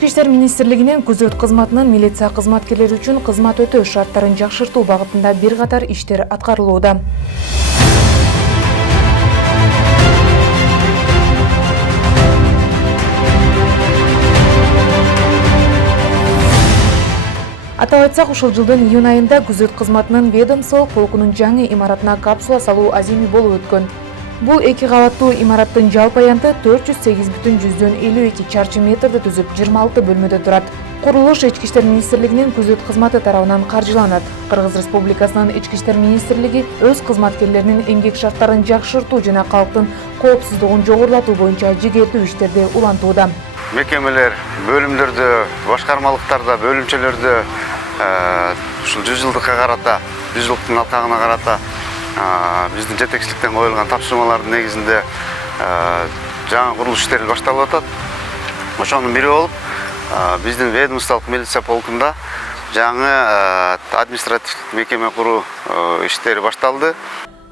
Ички иштер министрлигинин күзөт кызматынын милиция кызматкерлери үчүн кызмат өтөө шарттарын жакшыртуу багытында бир катар иштер аткарылууда. Атап айтсак, ушул жылдын июнь айында күзөт кызматынын ведомстволук полкунун жаңы имаратына капсула салуу аземи болуп өткөн. Бул 2 кабаттуу имараттын жалпы аянты 408,52 чарчы метрди түзүп, 26 бөлмөдө турат. Курулуш Ички иштер министрлигинин күзөт кызматы тарабынан каржыланат. Кыргыз Республикасынын Ички иштер министрлиги өз кызматкерлеринин эмгек шарттарын жакшыртуу жана калктын коопсуздугун жогорулатуу боюнча жигердүү иштерди улантууда. Мекемелер, бөлүмдөрдө, башкармалыктарда, бөлүмчөлөрдө ушул 100 жылдыкка карата, 100 жылдыктын алкагына карата биздин жетекчиликтен коюлган тапшырмалардын негизинде жаңы курулуш иштери башталып атат. Ошонун бири болуп, биздин ведомстволук милиция полкунда жаңы административдик мекеме куруу иштери башталды.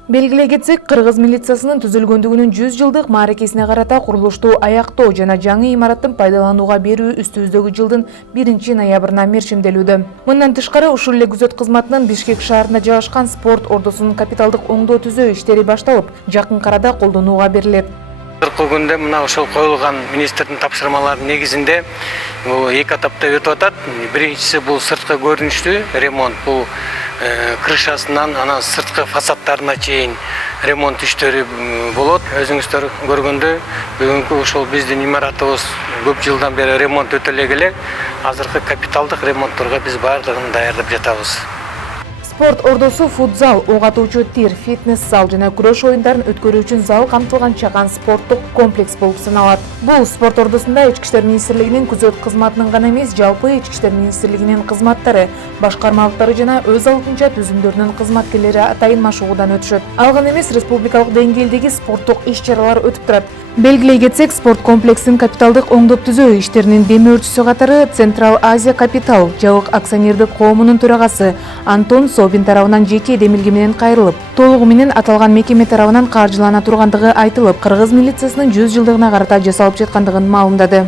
Белгилей кетсек, кыргыз милициясынын түзүлгөндүгүнүн 100 жылдык мааракесине карата курулушту аяктоо жана жаңы имараттын пайдаланууга берүү үстүбүздөгү жылдын 1-ноябрына мерчимделүүдө. Мындан тышкары, ушул эле күзөт кызматынын Бишкек шаарында жайгашкан спорт ордосунун капиталдык оңдоо түзөө иштери башталып, жакын арада колдонууга берилет. Азыркы күндө мына ошол коюлган министрдин тапшырмаларынын негизинде бул 2 этапта өтүп атат. Биринчиси бул сырткы көрүнүштүү ремонт, бул крышасынан анан сырткы фасадтарына чейин ремонт иштери болот. Өзүңүздөр көргөндөй, бүгүнкү ушул биздин имаратыбыз көп жылдан бери ремонт өтө элек. Азыркы капиталдык ремонтторго биз бардыгын даярдап жатабыз. Спорт ордосу, футзал, ок атуучу тир, фитнес зал жана күрөш оюндарын өткөрүү үчүн зал камтылган чаган спорттук комплекс болуп саналат. Бул спорт ордосунда Ички иштер министрлигинин күзөт кызматынын гана эмес, жалпы Ички иштер министрлигинин кызматтары, башкармалыктары жана өз алдынча түзүмдөрүнүн кызматкерлери атайын машыгуудан өтүшөт. Ал гана эмес, республикалык деңгээлдеги спорттук иш-чаралар өтүп турат. Белгилей кетсек, спорт комплексин капиталдык оңдоп түзөө иштеринин демөөрчүсү катары Централ Азия Капитал жабык акционердик коомунун төрагасы Антон Собин тарабынан жеке демилге менен кайрылып, толугу менен аталган мекеме тарабынан каржылана тургандыгы айтылып, кыргыз милициясынын 100 жылдыгына карата жасалып жаткандыгын маалымдады.